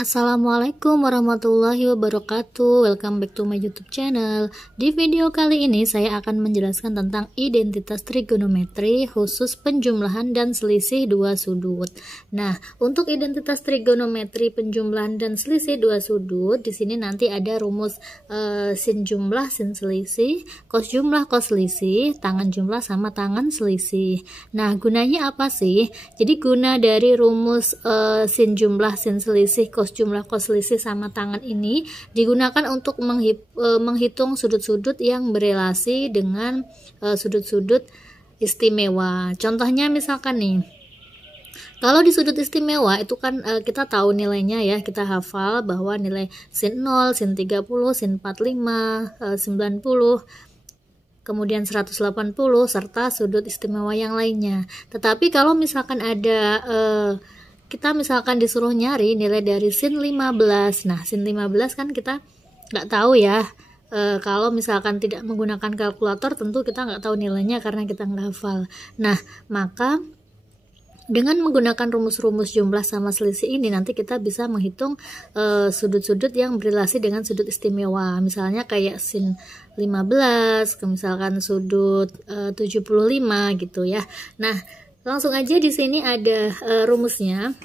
Assalamualaikum warahmatullahi wabarakatuh. Welcome back to my YouTube channel. Di video kali ini saya akan menjelaskan tentang identitas trigonometri khusus penjumlahan dan selisih dua sudut. Nah, untuk identitas trigonometri penjumlahan dan selisih dua sudut, di sini nanti ada rumus sin jumlah sin selisih, cos jumlah cos selisih, tangan jumlah sama tangan selisih. Nah, gunanya apa sih? Jadi guna dari rumus sin jumlah sin selisih, cos jumlah cos selisih sama tangan ini digunakan untuk menghitung sudut-sudut yang berelasi dengan sudut-sudut istimewa. Contohnya misalkan nih, kalau di sudut istimewa itu kan kita tahu nilainya ya, kita hafal bahwa nilai sin 0, sin 30, sin 45, 90, kemudian 180 serta sudut istimewa yang lainnya. Tetapi kalau misalkan ada kita misalkan disuruh nyari nilai dari sin 15. Nah, sin 15 kan kita nggak tahu ya. Kalau misalkan tidak menggunakan kalkulator, tentu kita nggak tahu nilainya karena kita nggak hafal. Nah, maka dengan menggunakan rumus-rumus jumlah sama selisih ini, nanti kita bisa menghitung sudut-sudut yang berelasi dengan sudut istimewa. Misalnya kayak sin 15, misalkan sudut 75 gitu ya. Nah, langsung aja di sini ada rumusnya.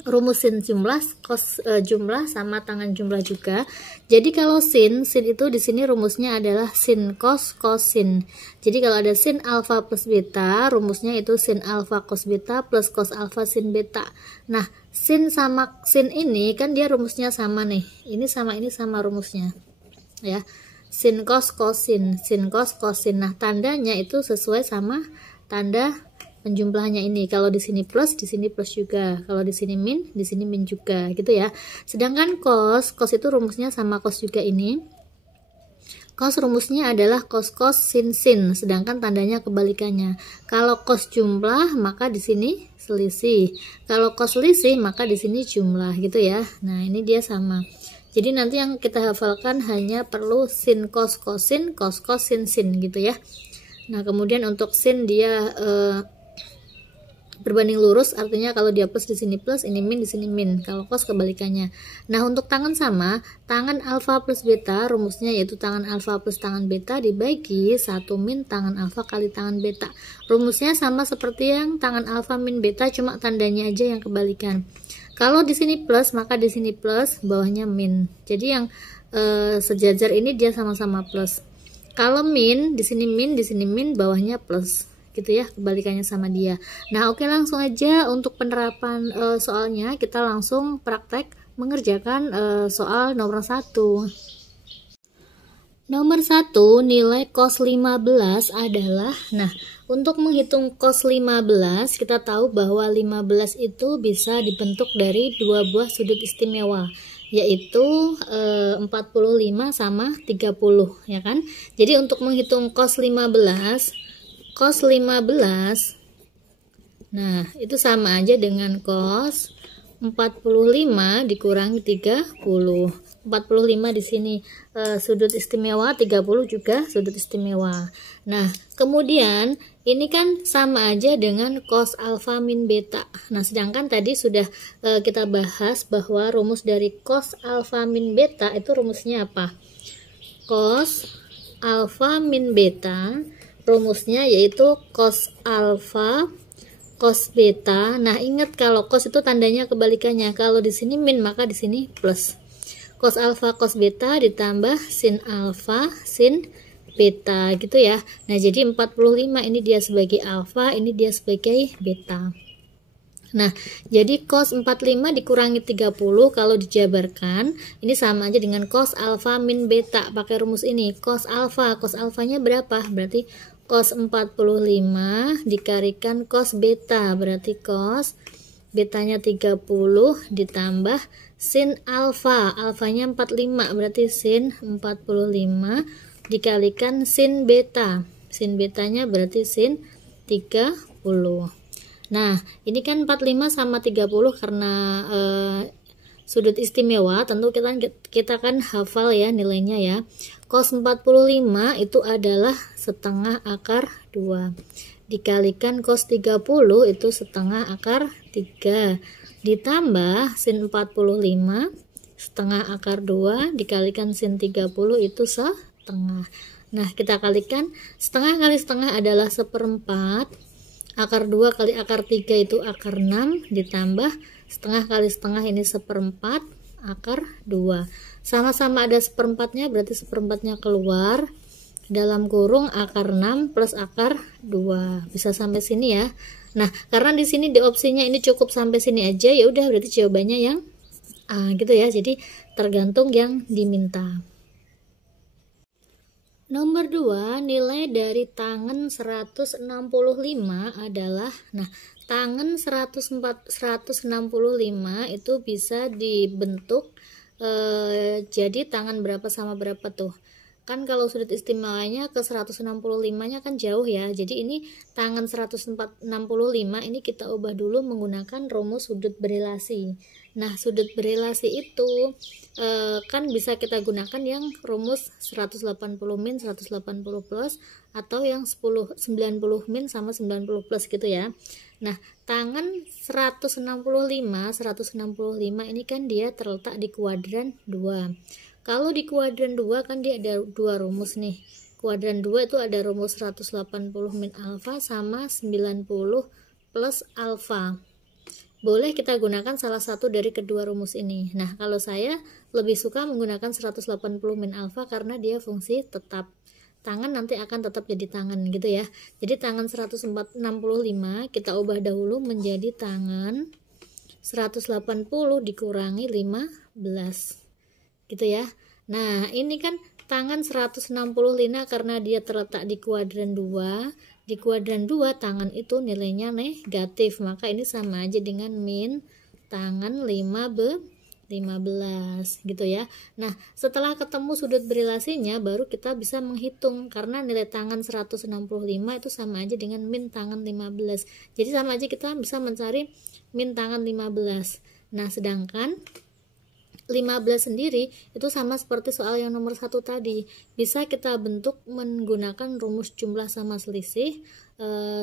Rumus sin jumlah, cos jumlah sama tangan jumlah juga. Jadi kalau sin itu di sini rumusnya adalah sin cos cos sin. Jadi kalau ada sin alfa plus beta, rumusnya itu sin alfa cos beta plus cos alfa sin beta. Nah, sin sama sin ini kan dia rumusnya sama nih. Ini sama rumusnya. Ya. Sin cos cos sin, sin cos cos sin. Nah, tandanya itu sesuai sama tanda penjumlahannya ini. Kalau di sini plus juga. Kalau di sini min juga, gitu ya. Sedangkan cos itu rumusnya sama cos juga ini. Cos rumusnya adalah cos cos sin sin, sedangkan tandanya kebalikannya. Kalau cos jumlah maka di sini selisih. Kalau cos selisih maka di sini jumlah, gitu ya. Nah, ini dia sama. Jadi nanti yang kita hafalkan hanya perlu sin cos sin, cos sin sin, gitu ya. Nah, kemudian untuk sin dia berbanding lurus, artinya kalau dia plus di sini plus, ini min di sini min. Kalau cos kebalikannya. Nah, untuk tangan sama, tangan alfa plus beta rumusnya yaitu tangan alfa plus tangan beta dibagi 1 min tangan alfa kali tangan beta. Rumusnya sama seperti yang tangan alfa min beta, cuma tandanya aja yang kebalikan. Kalau di sini plus, maka di sini plus, bawahnya min. Jadi yang sejajar ini dia sama-sama plus. Kalau min, di sini min, bawahnya plus. Gitu ya, kebalikannya sama dia. Nah, oke, langsung aja untuk penerapan soalnya kita langsung praktek mengerjakan soal nomor 1. Nomor 1, nilai cos 15 adalah, nah, untuk menghitung cos 15, kita tahu bahwa 15 itu bisa dibentuk dari dua buah sudut istimewa, yaitu 45 sama 30, ya kan? Jadi untuk menghitung cos 15, nah, itu sama aja dengan cos 45 dikurangi 30. 45 di sini sudut istimewa, 30 juga sudut istimewa. Nah, kemudian ini kan sama aja dengan cos alfa min beta. Nah, sedangkan tadi sudah kita bahas bahwa rumus dari cos alfa min beta itu rumusnya apa? Cos alfa min beta rumusnya yaitu cos alfa cos beta. Nah, ingat kalau cos itu tandanya kebalikannya. Kalau di sini min maka di sini plus. Cos alfa cos beta ditambah sin alfa sin beta, gitu ya. Nah, jadi 45 ini dia sebagai alfa, ini dia sebagai beta. Nah, jadi cos 45 dikurangi 30 kalau dijabarkan ini sama aja dengan cos alfa min beta. Pakai rumus ini, cos alfanya berapa? Berarti cos 45 dikalikan cos beta, berarti cos betanya 30 ditambah sin alfanya 45, berarti sin 45 dikalikan sin beta. Sin betanya berarti sin 30. Nah, ini kan 45 sama 30 karena sudut istimewa, tentu kita kan hafal ya nilainya ya. Cos 45 itu adalah setengah akar 2. Dikalikan cos 30 itu setengah akar 3. ditambah sin 45 setengah akar 2 dikalikan sin 30 itu setengah. Nah, kita kalikan, setengah kali setengah adalah 1/4, akar 2 kali akar 3 itu akar 6, ditambah setengah kali setengah ini 1/4 akar 2. Sama-sama ada 1/4-nya, berarti 1/4-nya keluar, dalam kurung akar 6 plus akar 2. Bisa sampai sini ya. Nah, karena di sini di opsinya ini cukup sampai sini aja, ya udah berarti jawabannya yang A gitu ya. Jadi tergantung yang diminta. Nomor 2, nilai dari tangen 165 adalah, nah, tangen 165 itu bisa dibentuk jadi tangan berapa sama berapa tuh. Kan kalau sudut istimewanya ke 165-nya kan jauh ya. Jadi ini tangan 165 ini kita ubah dulu menggunakan rumus sudut berelasi. Nah, sudut berelasi itu kan bisa kita gunakan yang rumus 180 min 180 plus atau yang 90 min sama 90 plus gitu ya. Nah, tangan 165 ini kan dia terletak di kuadran 2. Kalau di kuadran 2 kan dia ada dua rumus nih. Kuadran 2 itu ada rumus 180 min alfa sama 90 plus alfa. Boleh kita gunakan salah satu dari kedua rumus ini. Nah, kalau saya lebih suka menggunakan 180 min alfa karena dia fungsi tetap. Tangan nanti akan tetap jadi tangan gitu ya. Jadi tangan 165 kita ubah dahulu menjadi tangan 180 dikurangi 15. Gitu ya. Nah, ini kan tangan 165 karena dia terletak di kuadran 2. Di kuadran 2 tangan itu nilainya negatif, maka ini sama aja dengan min tangan 15 gitu ya. Nah, setelah ketemu sudut berelasinya baru kita bisa menghitung, karena nilai tangan 165 itu sama aja dengan min tangan 15. Jadi sama aja kita bisa mencari min tangan 15. Nah, sedangkan 15 sendiri itu sama seperti soal yang nomor 1 tadi, bisa kita bentuk menggunakan rumus jumlah sama selisih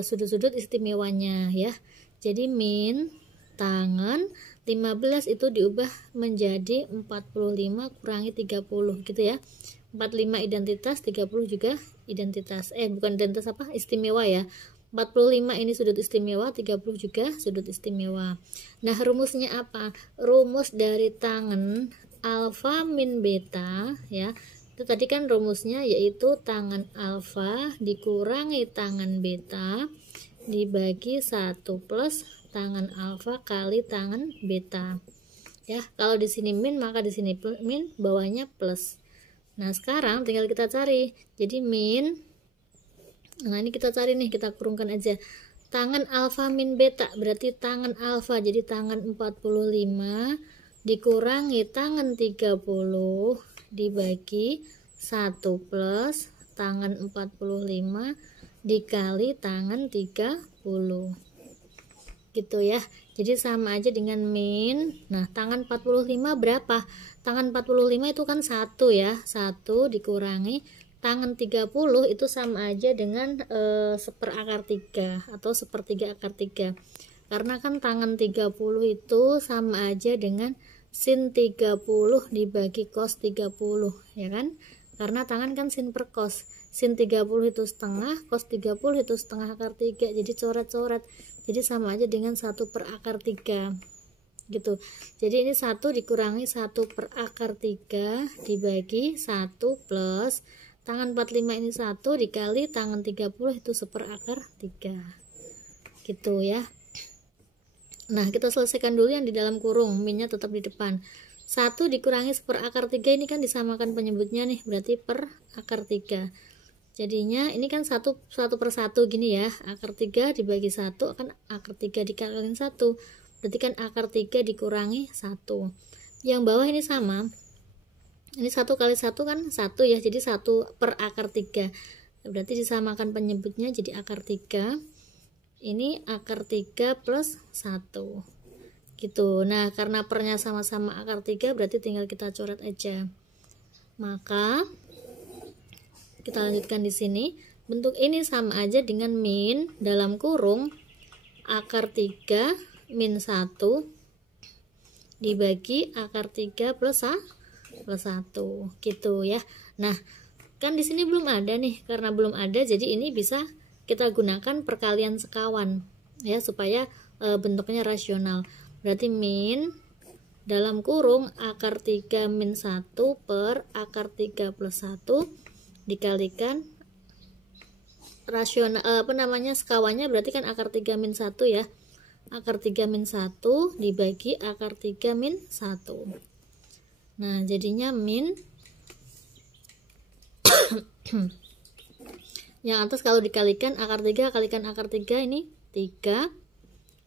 sudut-sudut istimewanya ya. Jadi min tangan 15 itu diubah menjadi 45 kurangi 30 gitu ya. 45 identitas, 30 juga identitas, bukan identitas apa, istimewa ya. 45 ini sudut istimewa, 30 juga sudut istimewa. Nah, rumusnya apa? Rumus dari tangen alfa min beta ya. Itu tadi kan rumusnya yaitu tangen alfa dikurangi tangen beta dibagi 1 plus tangen alfa kali tangen beta. Ya, kalau di sini min maka di sini min, bawahnya plus. Nah, sekarang tinggal kita cari. Jadi min, nah ini kita cari nih, kita kurungkan aja. Tangan alfa min beta berarti tangan alfa, jadi tangan 45 dikurangi tangan 30 dibagi 1 plus tangan 45 dikali tangan 30 gitu ya. Jadi sama aja dengan min. Nah, tangan 45 berapa? Tangan 45 itu kan 1 ya, 1 dikurangi tangan 30 itu sama aja dengan 1/3 atau 1/3 akar 3. Karena kan tangan 30 itu sama aja dengan sin 30 dibagi cos 30 ya kan? Karena tangan kan sin per cos. Sin 30 itu setengah, cos 30 itu setengah akar 3. Jadi coret-coret. Jadi sama aja dengan 1/3 gitu. Jadi ini 1 dikurangi 1/3 dibagi 1 plus tangan 45 ini 1 dikali tangan 30 itu 1/3 gitu ya. Nah, kita selesaikan dulu yang di dalam kurung, minnya tetap di depan. 1 dikurangi 1/3 ini kan disamakan penyebutnya nih, berarti per akar 3. Jadinya ini kan 1 per 1 gini ya, akar 3 dibagi 1 akan akar 3 dikalikan 1, berarti kan akar 3 dikurangi 1. Yang bawah ini sama, ini 1 kali 1 kan 1 ya, jadi 1 per akar 3, berarti disamakan penyebutnya jadi akar 3. Ini akar 3 plus 1 gitu. Nah, karena pernya sama-sama akar 3 berarti tinggal kita coret aja. Maka kita lanjutkan di sini. Bentuk ini sama aja dengan min dalam kurung akar 3 min 1 dibagi akar 3 plus 1 gitu ya. Nah, kan di sini belum ada nih, karena belum ada jadi ini bisa kita gunakan perkalian sekawan ya, supaya bentuknya rasional. Berarti min dalam kurung akar 3 min 1 per akar 3 plus 1 dikalikan rasional sekawannya, berarti kan akar 3 min 1 ya. Akar 3 min 1 dibagi akar 3 min 1. Nah, jadinya min yang atas kalau dikalikan akar 3 kalikan akar 3 ini 3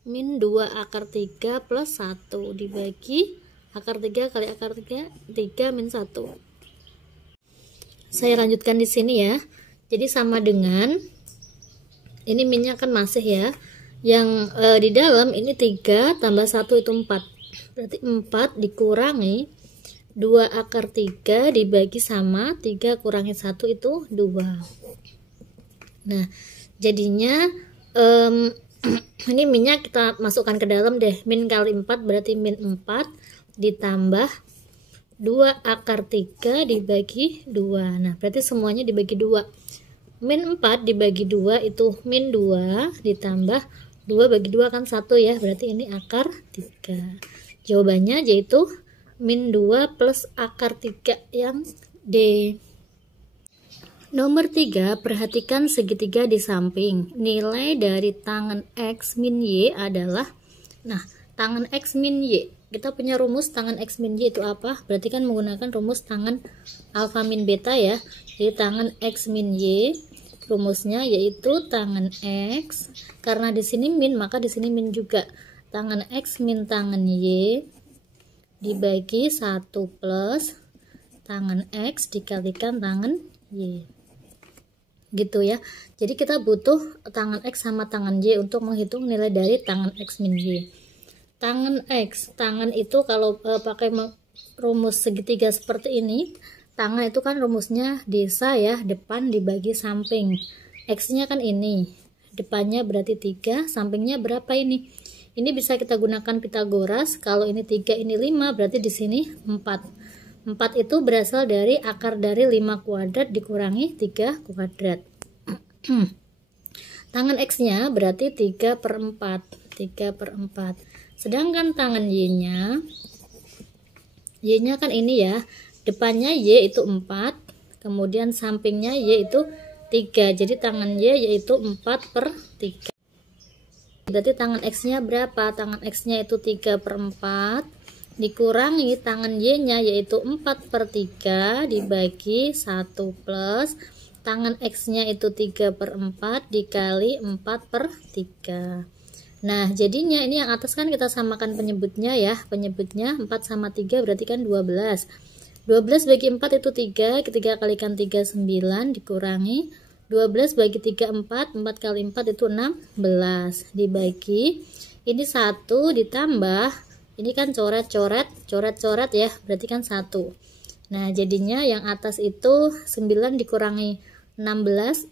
min 2 akar 3 plus 1 dibagi akar 3 kali akar 3 min 1. Saya lanjutkan di sini ya. Jadi sama dengan ini minnya kan masih ya. Yang di dalam ini 3 tambah 1 itu 4. Berarti 4 dikurangi 2 akar 3 dibagi sama 3 kurangi 1 itu 2. Nah, jadinya ini minnya kita masukkan ke dalam deh. Min kali 4 berarti min 4 ditambah 2 akar 3 dibagi 2. Nah, berarti semuanya dibagi 2. Min 4 dibagi 2 itu min 2 ditambah 2 bagi 2 kan 1 ya. Berarti ini akar 3. Jawabannya yaitu min 2 plus akar 3 yang D. Nomor 3, perhatikan segitiga di samping. Nilai dari tangan X min Y adalah, nah, tangan X min Y. Kita punya rumus tangan X min Y itu apa? Berarti kan menggunakan rumus tangan alfa min beta ya. Jadi tangan X min Y, rumusnya yaitu tangan X. Karena di sini min, maka di sini min juga. Tangan X min tangan Y dibagi 1 plus tangan X dikalikan tangan Y. Gitu ya. Jadi kita butuh tangan X sama tangan Y untuk menghitung nilai dari tangan X min Y. Tangan X, tangan itu kalau pakai rumus segitiga seperti ini, tangan itu kan rumusnya desa ya, depan dibagi samping. X nya kan ini, depannya berarti 3, sampingnya berapa ini? Ini bisa kita gunakan Pitagoras. Kalau ini 3, ini 5, berarti di sini 4. 4 itu berasal dari akar dari 5 kuadrat dikurangi 3 kuadrat. Tangan X-nya berarti 3 per 4. 3 per 4. Sedangkan tangan Y-nya kan ini ya. Depannya Y itu 4. Kemudian sampingnya Y itu 3. Jadi tangan Y yaitu 4 per 3. Berarti tangan X-nya berapa? Tangan X-nya itu 3 per 4. Dikurangi tangan Y-nya yaitu 4 per 3 dibagi 1 plus tangan X-nya itu 3 per 4 dikali 4 per 3. Nah, jadinya ini yang atas kan kita samakan penyebutnya ya. Penyebutnya 4 sama 3 berarti kan 12. 12 bagi 4 itu 3. 3 kalikan 3 9 dikurangi 12 bagi 3 4. 4 kali 4 itu 16 dibagi ini 1 ditambah ini kan coret-coret ya, berarti kan 1. Nah, jadinya yang atas itu 9 dikurangi 16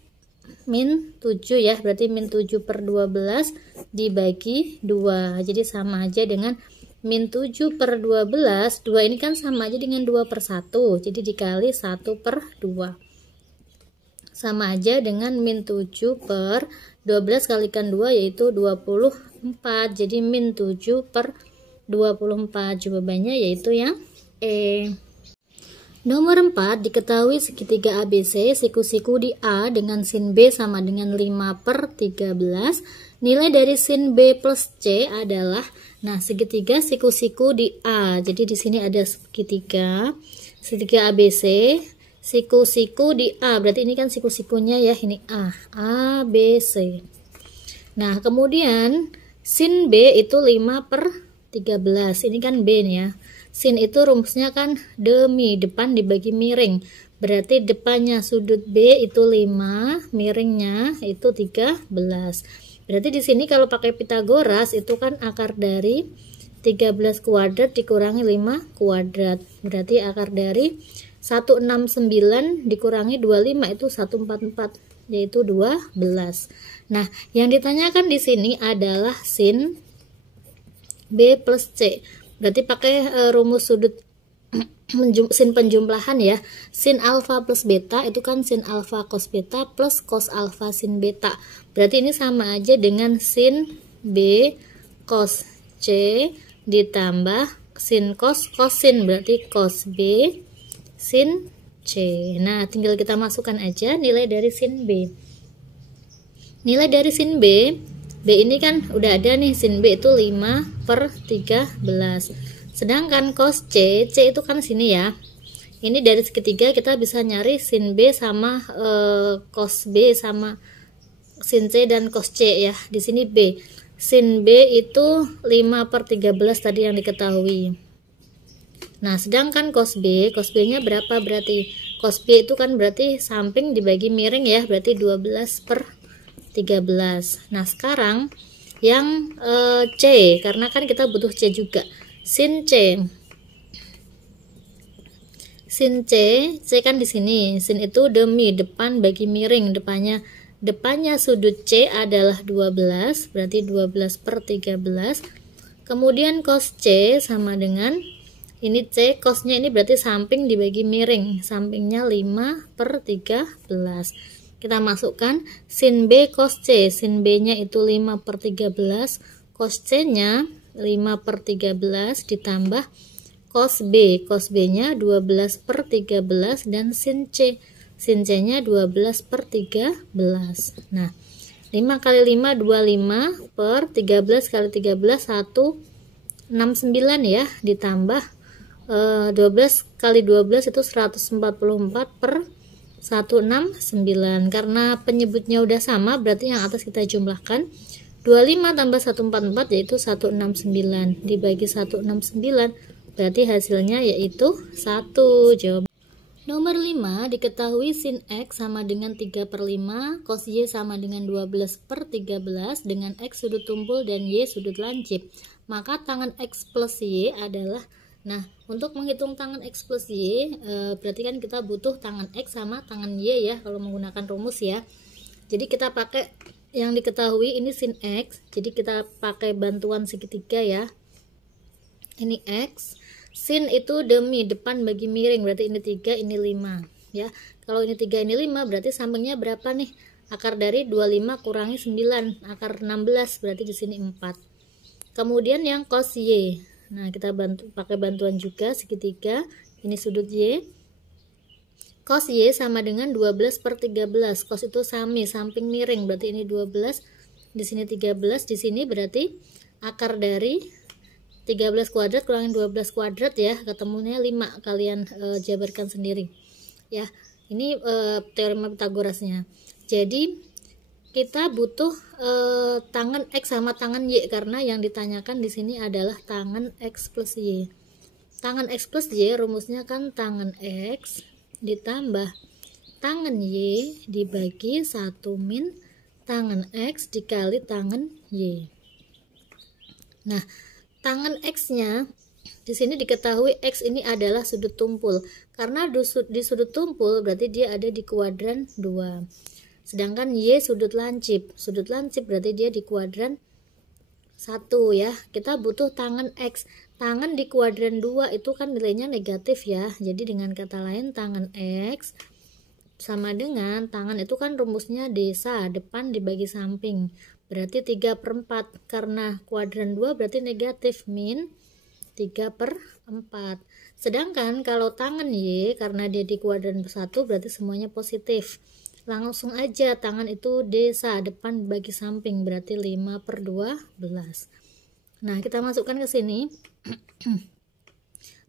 min 7 ya, berarti min 7 per 12 dibagi 2. Jadi sama aja dengan min 7 per 12. 2 ini kan sama aja dengan 2 per 1. Jadi dikali 1 per 2. Sama aja dengan min 7 per 12 kalikan 2 yaitu 24. Jadi min 7 per 24. Jawabannya yaitu yang E. Nomor 4, diketahui segitiga ABC siku-siku di A dengan sin B sama dengan 5 per 13. Nilai dari sin B plus C adalah, nah, segitiga siku-siku di A. Jadi di sini ada segitiga ABC, siku-siku di A. Berarti ini kan siku-sikunya ya, ini A, B, C. Nah, kemudian sin B itu 5 per 13. Ini kan B nih ya. Sin itu rumusnya kan demi, depan dibagi miring. Berarti depannya sudut B itu 5, miringnya itu 13. Berarti di sini kalau pakai Pitagoras itu kan akar dari 13 kuadrat dikurangi 5 kuadrat. Berarti akar dari 169 dikurangi 25 itu 144, yaitu 12. Nah, yang ditanyakan di sini adalah sin B plus C. berarti pakai rumus sudut sin penjumlahan ya. Sin alfa plus beta itu kan sin alfa cos beta plus cos alfa sin beta. Berarti ini sama aja dengan sin B cos C ditambah sin cos sin, berarti cos B sin C. Nah, tinggal kita masukkan aja nilai dari sin B. Nilai dari sin B ini kan udah ada nih, sin B itu 5/13. Sedangkan cos C itu kan sini ya. Ini dari segitiga kita bisa nyari sin B sama cos B sama sin C dan cos C ya. Di sini B. Sin B itu 5/13 tadi yang diketahui. Nah, sedangkan cos B-nya berapa berarti? Cos B itu kan berarti samping dibagi miring ya, berarti 12/13. Nah, sekarang yang C, karena kan kita butuh C juga. Sin C kan di sini. Sin itu demi depan bagi miring, depannya sudut C adalah 12, berarti 12/13. Kemudian cos C sama dengan ini C, cosnya ini berarti samping dibagi miring, sampingnya 5/13. Kita masukkan sin B cos C, sin B nya itu 5/13, cos C nya 5/13 ditambah cos B nya 12/13 dan sin C nya 12/13. Nah, 5 kali 5 25 per 13 kali 13 169 ya, ditambah 12 kali 12 itu 144/169. Karena penyebutnya udah sama, berarti yang atas kita jumlahkan. 25 tambah 144 yaitu 169 dibagi 169, berarti hasilnya yaitu 1. Jawaban nomor 5, diketahui sin X sama dengan 3/5, cos Y sama dengan 12/13 dengan X sudut tumpul dan Y sudut lancip. Maka tangan X plus Y adalah, nah untuk menghitung tangan X plus Y berarti kan kita butuh tangan X sama tangan Y ya kalau menggunakan rumus ya. Jadi kita pakai yang diketahui ini sin X, jadi kita pakai bantuan segitiga ya. Ini X, sin itu demi depan bagi miring, berarti ini 3, ini 5 ya. Kalau ini 3, ini 5, berarti sampingnya berapa nih? Akar dari 25 kurangi 9, akar 16, berarti di sini 4. Kemudian yang cos Y, nah kita pakai bantuan juga segitiga, ini sudut Y. Cos Y sama dengan 12/13. Cos itu samping miring, berarti ini 12, di sini 13, di sini berarti akar dari 13 kuadrat kurangin 12 kuadrat ya, ketemunya 5. Kalian jabarkan sendiri. Ya, ini teorema Pitagorasnya. Jadi kita butuh tangan X sama tangan Y karena yang ditanyakan di sini adalah tangan X plus Y. Tangan X plus Y rumusnya kan tangan X ditambah tangan Y dibagi 1 min tangan X dikali tangan Y. Nah, tangan X-nya di sini diketahui X ini adalah sudut tumpul. Karena di sudut tumpul berarti dia ada di kuadran 2. Sedangkan Y sudut lancip. Sudut lancip berarti dia di kuadran 1 ya. Kita butuh tangan X. Tangan di kuadran 2 itu kan nilainya negatif ya. Jadi dengan kata lain tangan X sama dengan tangan itu kan rumusnya desa, depan dibagi samping. Berarti 3/4. Karena kuadran 2 berarti negatif, min 3/4. Sedangkan kalau tangan Y karena dia di kuadran 1 berarti semuanya positif. Langsung aja tangan itu desa, depan dibagi samping, berarti 5/12. Nah, kita masukkan ke sini.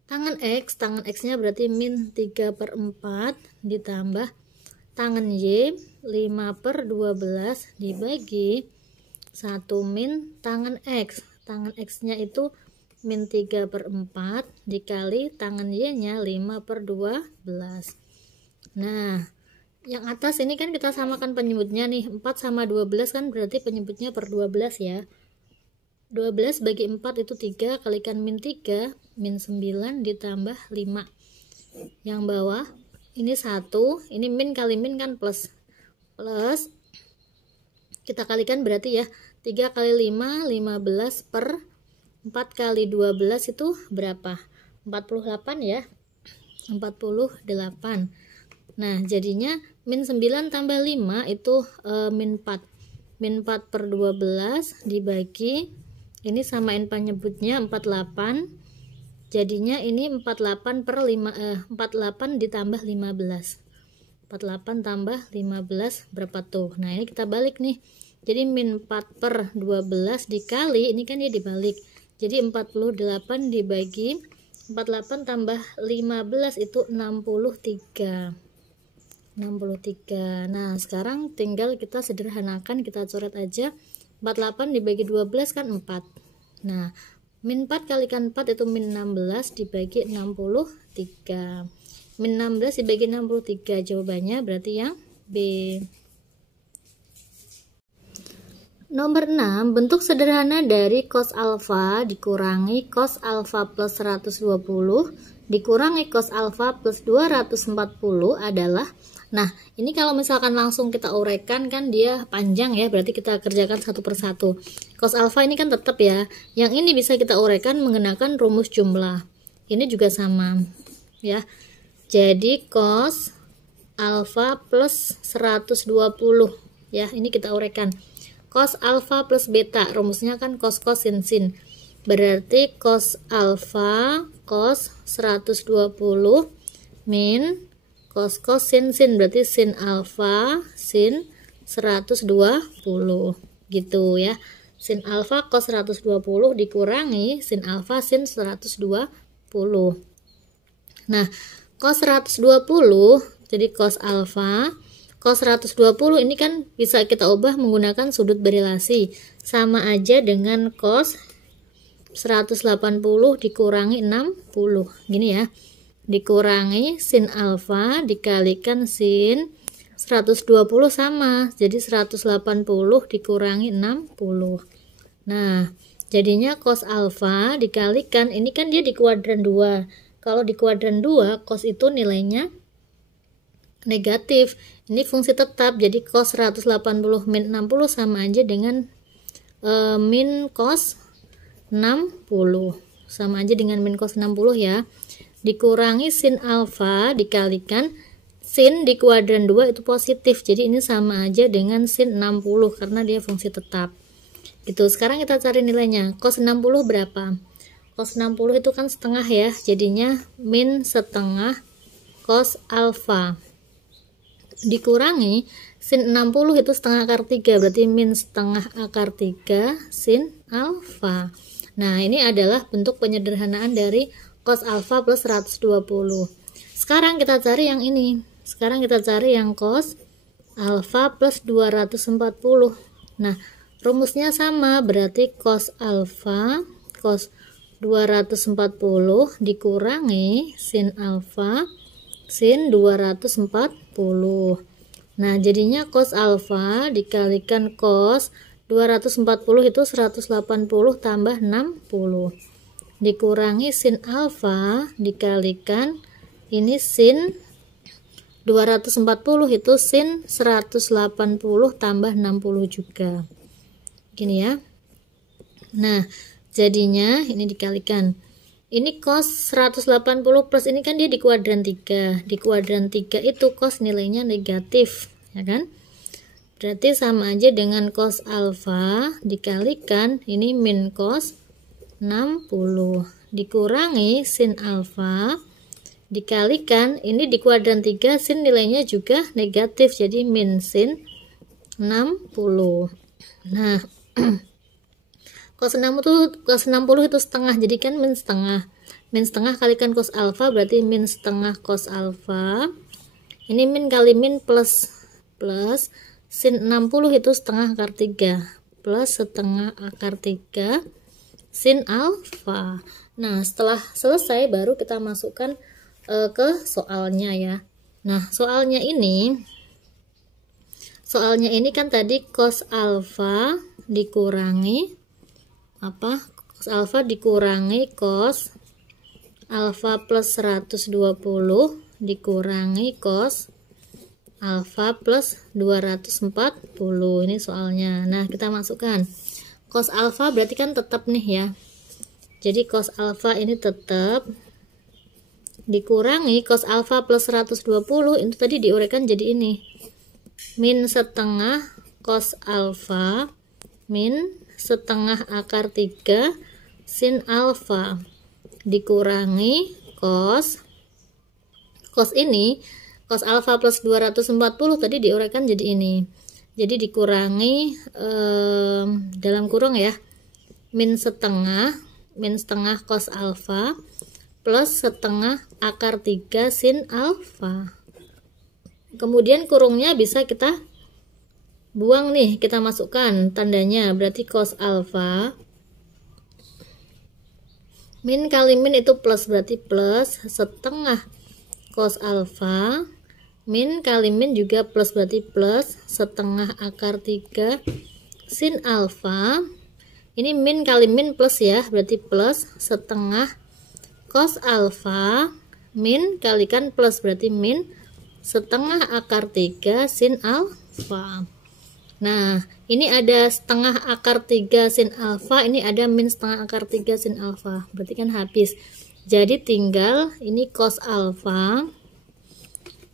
Tangan X-nya berarti min 3/4 ditambah tangan Y 5/12 dibagi 1 min tangan X. Tangan X-nya itu min 3/4 dikali tangan Y-nya 5/12. Nah, yang atas ini kan kita samakan penyebutnya nih. 4 sama 12 kan berarti penyebutnya per 12 ya. 12 bagi 4 itu 3, kalikan min 3, min 9 ditambah 5. Yang bawah ini 1, ini min kali min kan plus. Plus kita kalikan berarti ya 3 kali 5, 15/12 4 kali 12 itu berapa? 48 ya. 48. Nah, jadinya min 9 tambah 5 itu min 4. Min 4 per 12 dibagi, ini samain penyebutnya 48. Jadinya ini 48 per 5, 48 ditambah 15. 48 tambah 15 berapa tuh? Nah, ini kita balik nih. Jadi min 4 per 12 dikali, ini kan dia dibalik. Jadi 48 dibagi 48 tambah 15 itu 63. 63. Nah, sekarang tinggal kita sederhanakan, kita coret aja. 48 dibagi 12 kan 4. Nah, min 4 kalikan 4 itu min 16 dibagi 63. Min 16 dibagi 63, jawabannya berarti yang B. Nomor 6, bentuk sederhana dari cos alfa dikurangi cos alfa plus 120 dikurangi cos alfa plus 240 adalah, nah ini kalau misalkan langsung kita uraikan kan dia panjang ya, berarti kita kerjakan satu persatu. Cos alfa ini kan tetap ya, yang ini bisa kita uraikan menggunakan rumus jumlah, ini juga sama ya. Jadi cos alfa plus 120 ya, ini kita uraikan. Cos alfa plus beta, rumusnya kan cos sin sin. Berarti cos alfa cos 120 min cos sin sin, berarti sin alfa sin 120 gitu ya. Sin alfa cos 120 dikurangi sin alfa sin 120. Nah, cos 120 jadi cos alfa cos 120 ini kan bisa kita ubah menggunakan sudut berelasi, sama aja dengan cos 180 dikurangi 60 gini ya, dikurangi sin alfa dikalikan sin 120 sama, jadi 180 dikurangi 60. Nah, jadinya cos alfa dikalikan, ini kan dia di kuadran 2. Kalau di kuadran 2 cos itu nilainya negatif, ini fungsi tetap, jadi cos 180 min 60 sama aja dengan min cos 60, sama aja dengan min cos 60 ya, dikurangi sin alfa dikalikan sin di kuadran 2 itu positif, jadi ini sama aja dengan sin 60 karena dia fungsi tetap gitu. Sekarang kita cari nilainya, cos 60 berapa? Cos 60 itu kan setengah ya, jadinya min setengah cos alfa dikurangi sin 60 itu setengah akar 3, berarti min setengah akar 3 sin alfa. Nah, ini adalah bentuk penyederhanaan dari cos alfa plus 120. Sekarang kita cari yang ini. Sekarang kita cari yang cos alfa plus 240. Nah, rumusnya sama, berarti cos alfa cos 240 dikurangi sin alfa sin 240. Nah, jadinya cos alfa dikalikan cos 240 itu 180 tambah 60 dikurangi sin alfa dikalikan ini sin 240 itu sin 180 tambah 60 juga gini ya. Nah, jadinya ini dikalikan, ini cos 180 plus ini kan dia di kuadran 3. Di kuadran 3 itu cos nilainya negatif, ya kan? Berarti sama aja dengan cos alfa dikalikan ini min cos 60 dikurangi sin alfa dikalikan ini di kuadran 3 sin nilainya juga negatif, jadi min sin 60. Nah, cos 60 itu setengah, jadi kan min setengah. Min setengah kalikan cos alfa berarti min setengah cos alfa. Ini min kali min plus sin 60 itu setengah akar 3 plus setengah akar 3 sin alfa. Nah, setelah selesai baru kita masukkan ke soalnya ya. Nah, soalnya ini kan tadi cos alfa dikurangi apa? Cos alfa dikurangi cos alfa plus 120 dikurangi cos alfa plus 240. Ini soalnya. Nah, kita masukkan cos alfa berarti kan tetap nih ya. Jadi cos alfa ini tetap dikurangi cos alfa plus 120, itu tadi diuraikan jadi ini. Min setengah cos alfa min setengah akar 3 sin alfa dikurangi cos ini, cos alfa plus 240 tadi diuraikan jadi ini. Jadi dikurangi dalam kurung ya, min setengah cos alfa plus setengah akar 3 sin alfa. Kemudian kurungnya bisa kita buang nih, kita masukkan tandanya, berarti cos alfa min kali min itu plus, berarti plus setengah cos alfa min kali min juga plus, berarti plus setengah akar 3 sin alfa. Ini min kali min plus ya, berarti plus setengah cos alfa min kalikan plus, berarti min setengah akar 3 sin alfa. Nah, ini ada setengah akar 3 sin alfa, ini ada min setengah akar 3 sin alfa, berarti kan habis. Jadi tinggal ini cos alfa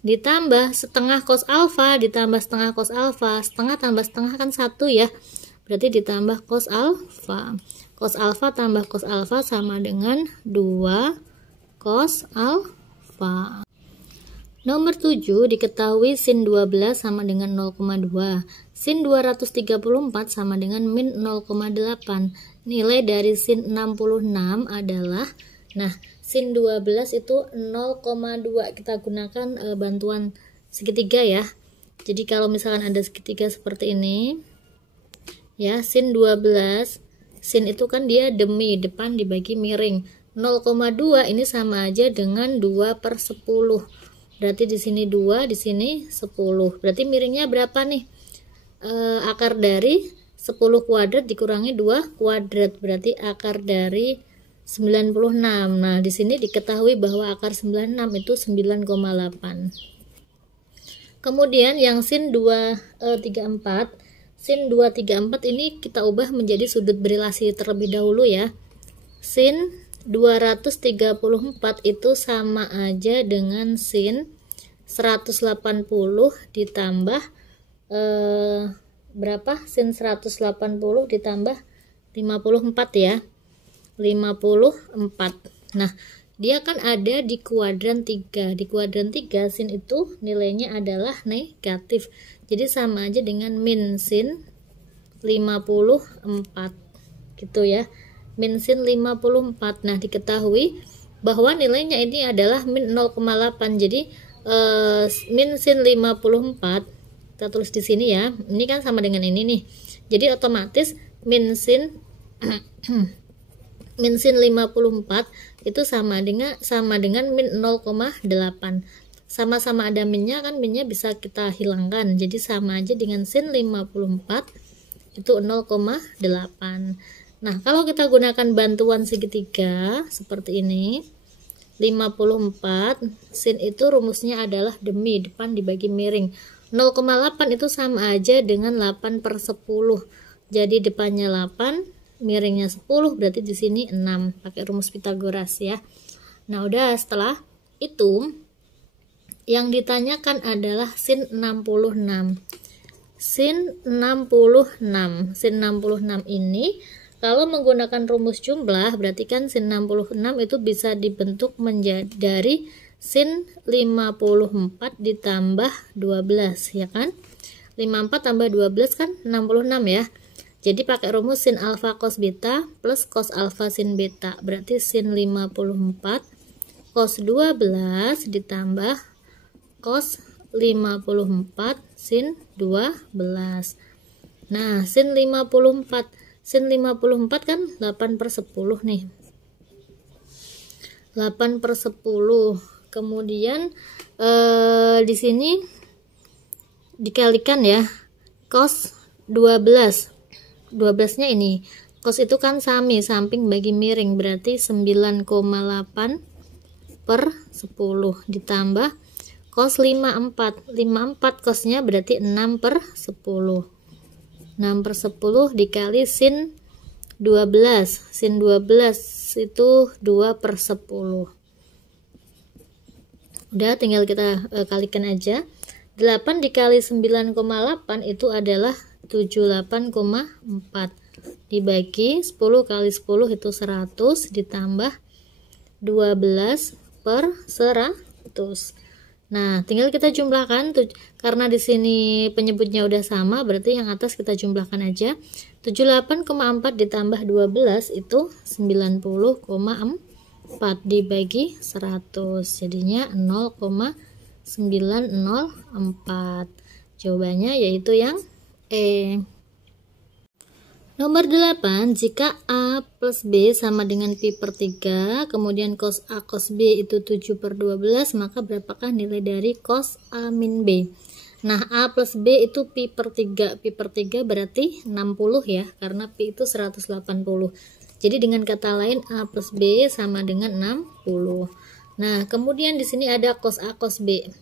ditambah setengah cos alfa ditambah setengah cos alfa, setengah tambah setengah kan 1 ya, berarti ditambah cos alfa. Cos alfa tambah cos alfa sama dengan 2 cos alfa. Nomor 7 diketahui sin 12 sama dengan 0,2. Sin 234 sama dengan min 0,8. Nilai dari sin 66 adalah, nah sin 12 itu 0,2. Kita gunakan bantuan segitiga ya. Jadi kalau misalkan ada segitiga seperti ini ya, sin 12, sin itu kan dia demi, depan dibagi miring. 0,2 ini sama aja dengan 2/10. Berarti di sini 2, di sini 10. Berarti miringnya berapa nih? Akar dari 10 kuadrat dikurangi 2 kuadrat, berarti akar dari 96. Nah, di sini diketahui bahwa akar 96 itu 9,8. Kemudian yang sin 234, sin 234 ini kita ubah menjadi sudut berelasi terlebih dahulu ya. Sin 234 itu sama aja dengan sin 180 ditambah berapa? Sin 180 ditambah 54 ya. 54. Nah, dia kan ada di kuadran 3. Di kuadran 3 sin itu nilainya adalah negatif. Jadi sama aja dengan min sin 54 gitu ya. Min sin 54. Nah, diketahui bahwa nilainya ini adalah min 0,8. Jadi min sin 54 kita tulis di sini ya. Ini kan sama dengan ini nih. Jadi otomatis min sin min sin 54 itu sama dengan min 0,8. Sama-sama ada minnya kan, minnya bisa kita hilangkan. Jadi sama aja dengan sin 54 itu 0,8. Nah, kalau kita gunakan bantuan segitiga seperti ini, 54 sin itu rumusnya adalah demi, depan dibagi miring. 0,8 itu sama aja dengan 8/10. Jadi depannya 8, miringnya 10, berarti di sini 6. Pakai rumus Pitagoras ya. Nah, udah setelah itu yang ditanyakan adalah sin 66. Sin 66. Sin 66 ini kalau menggunakan rumus jumlah, berarti kan sin 66 itu bisa dibentuk menjadi dari sin 54 ditambah 12 ya kan. 54 tambah 12 kan 66 ya. Jadi pakai rumus sin alfa cos beta plus cos alfa sin beta, berarti sin 54 cos 12 ditambah cos 54 sin 12. Nah, sin 54 kan 8/10 nih. 8/10. Kemudian di sini dikalikan ya. Cos 12-nya ini. Cos itu kan sami, samping bagi miring, berarti 9,8/10 ditambah cos 54. 54 cosnya berarti 6/10. 6/10 dikali sin 12. Sin 12 itu 2/10. Udah, tinggal kita kalikan aja. 8 dikali 9,8 itu adalah 78,4. Dibagi 10 kali 10 itu 100, ditambah 12/100. Nah, tinggal kita jumlahkan karena di sini penyebutnya udah sama, berarti yang atas kita jumlahkan aja. 78,4 ditambah 12 itu 90,4 dibagi 100. Jadinya 0,904. Jawabannya yaitu yang E. Nomor 8, jika A plus B sama dengan pi per 3, kemudian cos A cos B itu 7/12, maka berapakah nilai dari cos A min B? Nah, A plus B itu pi per 3. Pi per 3 berarti 60 ya, karena pi itu 180. Jadi dengan kata lain A plus B sama dengan 60. Nah, kemudian di sini ada cos A cos B.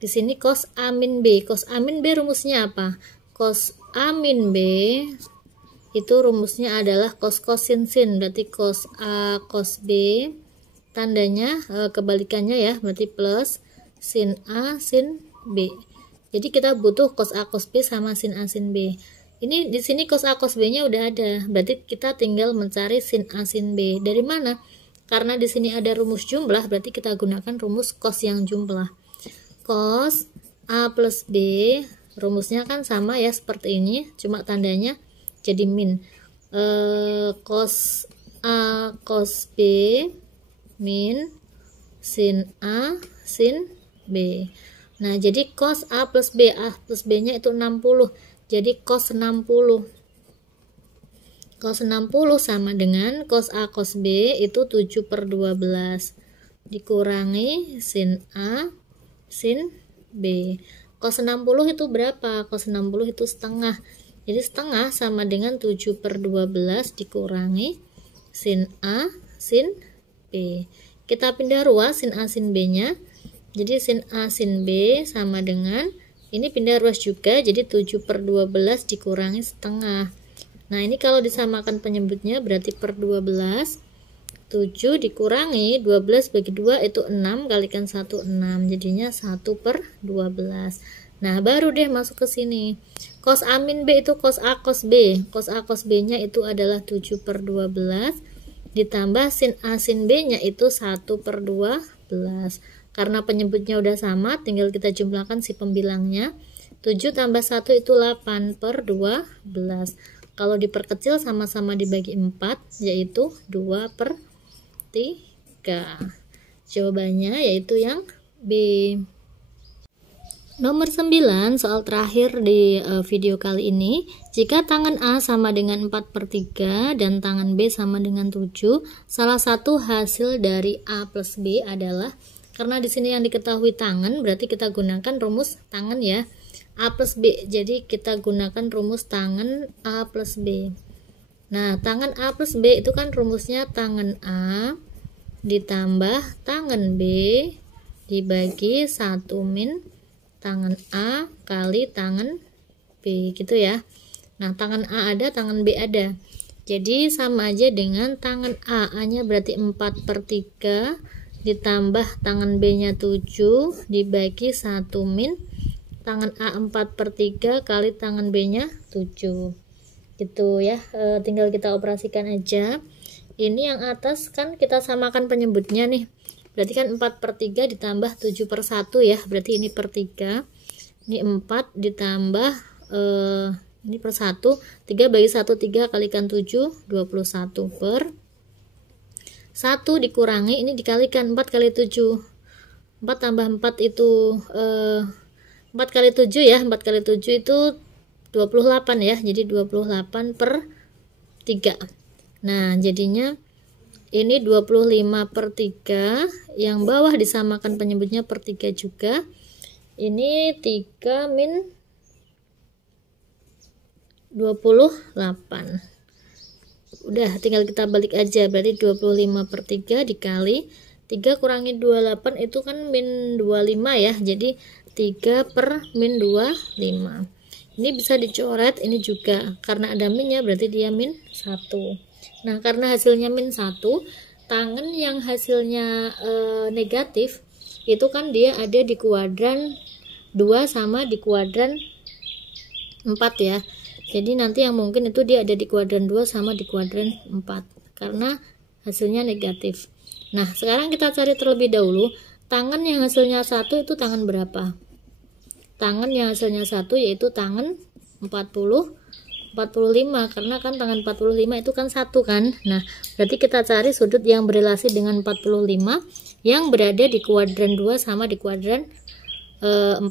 Di sini cos A min B. Cos A min B rumusnya apa? Cos A min B itu rumusnya adalah cos sin sin, berarti cos A cos B, tandanya kebalikannya ya, berarti plus sin A sin B. Jadi kita butuh cos A cos B sama sin A sin B. Ini di sini cos A cos B-nya udah ada, berarti kita tinggal mencari sin A sin B. Dari mana? Karena di sini ada rumus jumlah, berarti kita gunakan rumus cos yang jumlah. Cos A plus B, rumusnya kan sama ya seperti ini, cuma tandanya jadi min. Cos A cos B min sin A sin B. Nah, jadi cos A plus B, A plus B nya itu 60, jadi cos 60. Cos 60 sama dengan cos A cos B itu 7/12 dikurangi sin A sin B. Cos 60 itu berapa? Cos 60 itu setengah. Jadi setengah sama dengan 7/12 dikurangi sin A sin B. Kita pindah ruas sin A sin B nya. Jadi sin A sin B sama dengan, ini pindah ruas juga, jadi 7/12 dikurangi setengah. Nah, ini kalau disamakan penyebutnya berarti per 12. 7 dikurangi 12 bagi 2 itu 6, kalikan 1 6, jadinya 1/12. Nah, baru deh masuk ke sini. Cos A min B itu cos A cos B. Cos A cos B nya itu adalah 7/12 ditambah sin A sin B nya itu 1/12. Karena penyebutnya udah sama, tinggal kita jumlahkan si pembilangnya. 7 tambah 1 itu 8/12. Kalau diperkecil sama-sama dibagi 4, yaitu 2/3. Jawabannya yaitu yang B. Nomor 9, soal terakhir di video kali ini. Jika tangan A sama dengan 4/3 dan tangan B sama dengan 7, salah satu hasil dari A plus B adalah, karena di sini yang diketahui tangan, berarti kita gunakan rumus tangan ya. A plus B, jadi kita gunakan rumus tangan A plus B. Nah, tangan A plus B itu kan rumusnya tangan A ditambah tangan B dibagi 1 min tangan A kali tangan B, gitu ya. Nah, tangan A ada, tangan B ada, jadi sama aja dengan tangan A nya berarti 4/3 ditambah tangan B nya 7 dibagi 1 min tangan A 4/3 kali tangan B nya 7, gitu ya. Tinggal kita operasikan aja. Ini yang atas kan kita samakan penyebutnya nih, berarti kan 4/3 ditambah 7/1 ya, berarti ini per 3, ini 4 ditambah ini per 1, 3 bagi 1 3 kalikan 7 21 per 1 dikurangi, ini dikalikan 4 kali 7, 4 tambah 4 itu 4 kali 7 ya, 4 kali 7 itu 28 ya, jadi 28/3. Nah, jadinya ini 25/3, yang bawah disamakan penyebutnya per 3 juga. Ini 3 min 28. Udah, tinggal kita balik aja, berarti 25/3 dikali 3 kurangi 28 itu kan min 25 ya, jadi 3 per min 25. Ini bisa dicoret, ini juga karena ada minnya berarti dia min 1. Nah, karena hasilnya min 1, tangan yang hasilnya negatif itu kan dia ada di kuadran 2 sama di kuadran 4 ya. Jadi nanti yang mungkin itu dia ada di kuadran 2 sama di kuadran 4 karena hasilnya negatif. Nah, sekarang kita cari terlebih dahulu tangan yang hasilnya 1 itu tangan berapa? Tangan yang hasilnya 1 yaitu tangan 45 karena kan tangan 45 itu kan 1 kan. Nah, berarti kita cari sudut yang berelasi dengan 45 yang berada di kuadran 2 sama di kuadran 4.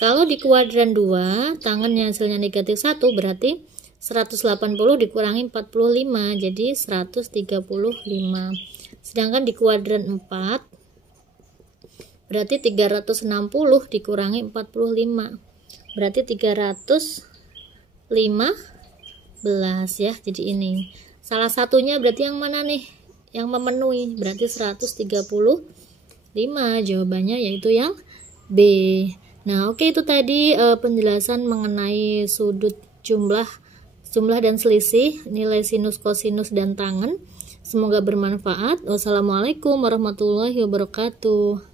Kalau di kuadran 2 tangan yang hasilnya negatif 1 berarti 180 dikurangi 45 jadi 135. Sedangkan di kuadran 4 berarti 360 dikurangi 45 berarti 315 ya. Jadi ini salah satunya berarti yang mana nih yang memenuhi, berarti 135 jawabannya yaitu yang B. Nah, oke, itu tadi penjelasan mengenai sudut jumlah dan selisih, nilai sinus, kosinus, dan tangen. Semoga bermanfaat. Wassalamualaikum warahmatullahi wabarakatuh.